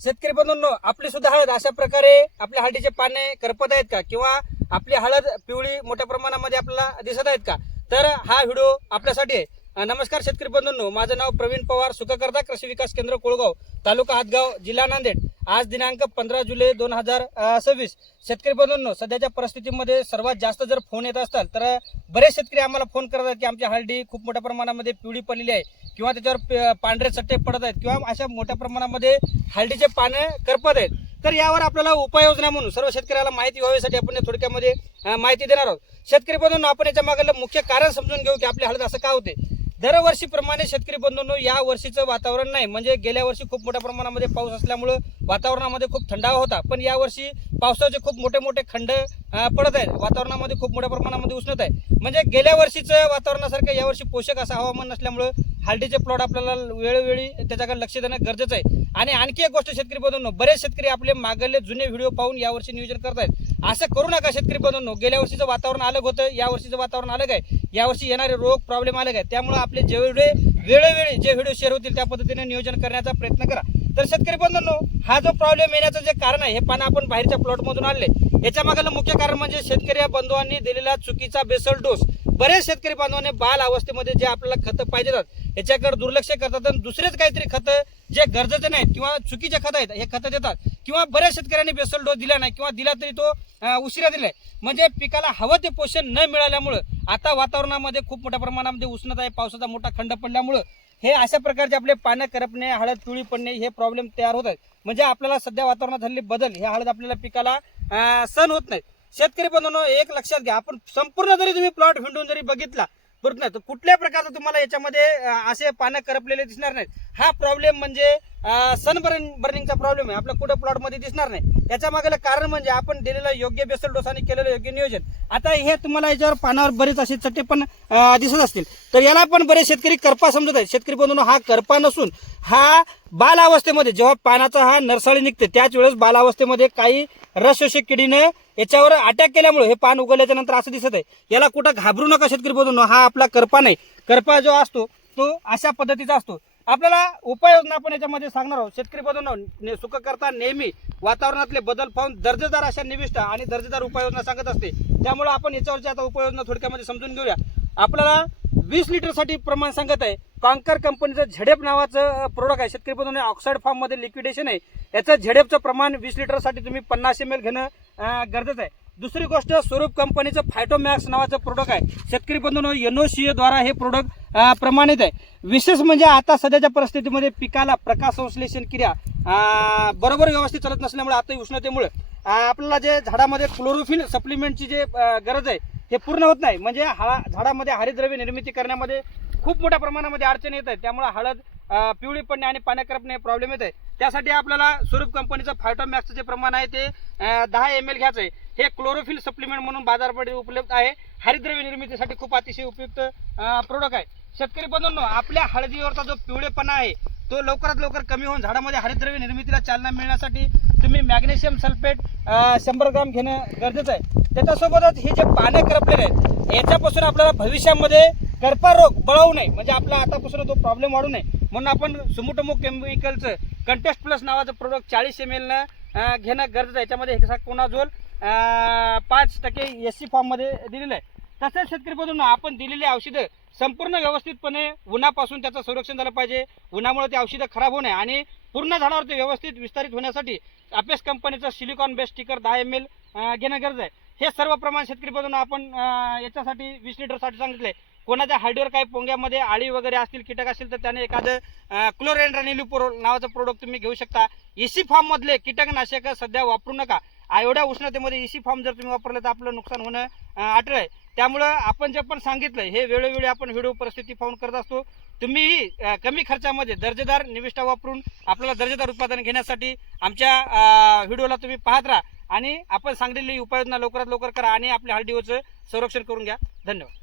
शेतकरी बंधूंनो, आपली सुद्धा हळद अशा प्रकारे आपल्या हळदीचे पाने करपत आहेत का, किंवा आपली हळद पिवळी मोठ्या प्रमाणामध्ये आपल्याला दिसत आहेत का? तर हा व्हिडिओ आपल्यासाठी आहे. नमस्कार शेतकरी बंधूंनो, माझं नाव प्रवीण पवार, सुखकर्ता कृषी विकास केंद्र कोळगाव, तालुका हातगाव, जिल्हा नांदेड. आज दिनांक 15 जुलै 2026. शेतकरी बंधूंनो, सध्याच्या परिस्थितीमध्ये सर्वात जास्त जर फोन येत असतात तर बरेच शेतकरी आम्हाला फोन करतात की आमची हळदी खूप मोठ्या प्रमाणामध्ये पिवळी पडलेली आहे, किंवा त्याच्यावर पांढरे चट्टे पडत आहेत, किंवा अशा मोठ्या प्रमाणामध्ये हळदीचे पाने करपत आहेत. तर यावर आपल्याला उपाययोजना म्हणून सर्व शेतकऱ्याला माहिती व्हावीसाठी आपण थोडक्यामध्ये माहिती देणार आहोत. शेतकरी बंधूंनो, आपण याच्या मागलं मुख्य कारण समजून घेऊ की आपली हळद असं का होते. दरवर्षीप्रमाणे शेतकरी बंधूंनो, या वर्षीचं वातावरण नाही, म्हणजे गेल्या वर्षी खूप मोठ्या प्रमाणामध्ये पाऊस असल्यामुळे वातावरणामध्ये खूप थंडावा होता, पण यावर्षी पावसाचे खूप मोठे मोठे खंड पडत आहेत, वातावरणामध्ये खूप मोठ्या प्रमाणामध्ये उष्णता आहे. म्हणजे गेल्या वर्षीचं वातावरणासारखं यावर्षी पोषक असं हवामान नसल्यामुळे हळदीचे प्लॉट आपल्याला वेळोवेळी त्याच्याकडे लक्ष देणं गरजेचं आहे. आणि आणखी एक गोष्ट शेतकरी बंधूंनो, बरेच शेतकरी आपले मागले जुने व्हिडिओ पाहून यावर्षी नियोजन करतायत. असं करू नका शेतकरी बंधूंनो. गेल्या वर्षीचं वातावरण अलग होतं, यावर्षीचं वातावरण अलग आहे. यावर्षी येणारे रोग प्रॉब्लेम अलग आहे. त्यामुळे आपले जेवढे वेळोवेळी जे व्हिडिओ शेअर होतील त्या पद्धतीने नियोजन करण्याचा प्रयत्न करा. तर शेतकरी बंधूंनो, हा जो प्रॉब्लेम येण्याचं जे कारण आहे, हे पानं आपण बाहेरच्या प्लॉटमधून आणले. याच्या मागलं मुख्य कारण म्हणजे शेतकरी बंधूंनी दिलेला चुकीचा बेसल डोस. बरेच शेतकरी बांधवांनी बाल अवस्थेमध्ये जे आपल्याला खतं पाहिजे याच्याकडे दुर्लक्ष करतात आणि दुसरेच काहीतरी खतं जे गरजेचे नाहीत किंवा चुकीचे खतं आहेत हे खतं देतात, किंवा बऱ्याच शेतकऱ्यांनी बेसल डोस दिला नाही, किंवा दिला तरी तो उशिरा दिलाय. म्हणजे पिकाला हवं ते पोषण न मिळाल्यामुळं आता वातावरणामध्ये खूप मोठ्या प्रमाणामध्ये उष्णता आहे, पावसाचा मोठा खंड पडल्यामुळं हे अशा प्रकारचे आपले पानं करपणे, हळद पिवळी पडणे हे प्रॉब्लेम तयार होत आहेत. म्हणजे आपल्याला सध्या वातावरणात झालेले बदल हे हळद आपल्याला पिकाला सहन होत नाही. शेतकरी बंधूंनो, एक लक्षात घ्या, आपण संपूर्ण जरी तुम्ही प्लॉट हिंडून जरी बघितला बरोबर नाही, तर कुठल्या प्रकारचं तुम्हाला याच्यामध्ये असे पानं करपलेले दिसणार नाहीत. हा प्रॉब्लेम म्हणजे बर्निंगचा प्रॉब्लेम आहे, आपल्या कुठं प्लॉटमध्ये दिसणार नाही. त्याच्या मागेलं कारण म्हणजे आपण दिलेलं योग्य बेसल डोस आणि केलेलं योग्य नियोजन. आता हे तुम्हाला याच्यावर पानावर बरेच असे चट्टे पण दिसत असतील, तर याला पण बरेच शेतकरी करपा समजत आहेत. शेतकरी बंधूंनो, हा करपा नसून हा बालावस्थेमध्ये जेव्हा पानाचा हा नरसाळी निघते त्याच वेळेस बालावस्थेमध्ये काही रसशोषक किडीने याच्यावर अटॅक केल्यामुळे हे पान उगवल्याच्या नंतर असं दिसत आहे. याला कुठं घाबरू नका शेतकरी बंधूंनो, हा आपला करपा नाही. करपा जो असतो तो अशा पद्धतीचा असतो. आपल्याला उपाययोजना आपण याच्यामध्ये सांगणार आहोत. शेतकरी बंधूंनो, सुखकर्ता नेहमी वातावरणातले बदल पाहून दर्जेदार अशा निविष्ठा आणि दर्जेदार उपाययोजना सांगत असते. त्यामुळे आपण याच्यावरची आता उपाययोजना थोडक्यामध्ये समजून घेऊया. आपल्याला 20 लिटरसाठी प्रमाण सांगत आहे. कॉन्कर कंपनीचं झेडेप नावाचं प्रोडक्ट आहे. शेतकरी बंधूंनो, ऑक्साईड फॉर्म मध्ये लिक्विडेशन आहे. याचं झेडेपचं प्रमाण 20 लिटरसाठी तुम्ही 50 ml घेणं गरजेचं आहे. दुसरी गोष्ट, स्वरूप कंपनीचं फायटोमॅक्स नावाचं प्रोडक्ट आहे. शेतकरी बंधूंनो, NOCA द्वारा हे प्रोडक्ट प्रमाणित आहे. विशेष म्हणजे आता सध्याच्या परिस्थितीमध्ये पिकाला प्रकाश संश्लेषण क्रिया बरोबर व्यवस्थित चालत नसल्यामुळे आता उष्णतेमुळे आपल्याला जे झाडामध्ये क्लोरोफिल सप्लिमेंटची जे गरज आहे हे पूर्ण होत नाही. म्हणजे झाडामध्ये हरितद्रव्य निर्मिती करण्यामध्ये खूप मोठ्या प्रमाणामध्ये अडचणी येत आहेत. त्यामुळे हळद पिवळी पडणे आणि पाण्या करपणे प्रॉब्लेम येत आहे. त्यासाठी आपल्याला स्वरूप कंपनीचं फायटोमॅक्सचं जे प्रमाण आहे ते 10 ml घ्यायचं आहे. हे क्लोरोफिल सप्लिमेंट म्हणून बाजारपेठेत उपलब्ध आहे. हरितद्रव्य निर्मितीसाठी खूप अतिशय उपयुक्त प्रोडक्ट आहे. शेतकरी बंधूंनो, आपल्या हळदीवरचा जो पिवळेपणा आहे तो लवकरात लवकर कमी होऊन झाडामध्ये हरितद्रव्य निर्मितीला चालना मिळण्यासाठी तुम्ही मॅग्नेशियम सल्फेट 100 ग्राम घेणं गरजेचं आहे. त्याच्यासोबतच हे जे पाने करपलेले आहेत याच्यापासून आपल्याला भविष्यामध्ये करपा रोग बळावू नये, म्हणजे आपला आतापासून तो प्रॉब्लेम वाढू नये म्हणून आपण सुमोटोमो केमिकलचं कंटेस्ट प्लस नावाचं प्रोडक्ट 40 ml घेणं गरजेचं आहे. याच्यामध्ये हेक्साकोनाझोल 5% SC फॉर्म मध्ये दिलेलं आहे. तसेच शेतकरी बंधूंनो, आपण दिलेली औषधं संपूर्ण व्यवस्थितपणे उन्हापासून त्याचं संरक्षण झालं पाहिजे. उन्हामुळे ते औषधं खराब होऊ नये आणि पूर्ण झाडावर ते व्यवस्थित विस्तारित होण्यासाठी अपेस कंपनीचं सिलिकॉन बेस्ड स्टिकर 10 ml घेणं गरजेचं आहे. हे सर्व प्रमाण शेतकरी बंधूंनो आपण याच्यासाठी 20 लिटरसाठी सांगितलंय. कोणाच्या हळदीवर काही पोंग्यामध्ये आळी वगैरे असतील, कीटक असतील, तर त्याने एखादं क्लोरेंड्रानिलिप्रोल नावाचं प्रोडक्ट तुम्ही घेऊ शकता. EC फॉर्म मधले कीटकनाशक सध्या वापरू नका. एवढ्या उष्णतेमध्ये EC फॉर्म जर तुम्ही वापरलं तर आपलं नुकसान होणं अटळ आहे. त्यामुळं आपण जे पण सांगितलंय हे वेळोवेळी आपण व्हिडिओ परिस्थिती पाहून करत असतो. तुम्ही कमी खर्चामध्ये दर्जेदार निविष्ठा वापरून आपल्याला दर्जेदार उत्पादन घेण्यासाठी आमच्या व्हिडिओला तुम्ही पाहत राहा आणि आपण सांगितलेली उपाययोजना लवकरात लवकर करा आणि आपल्या हळदीवरचं संरक्षण करून घ्या. धन्यवाद.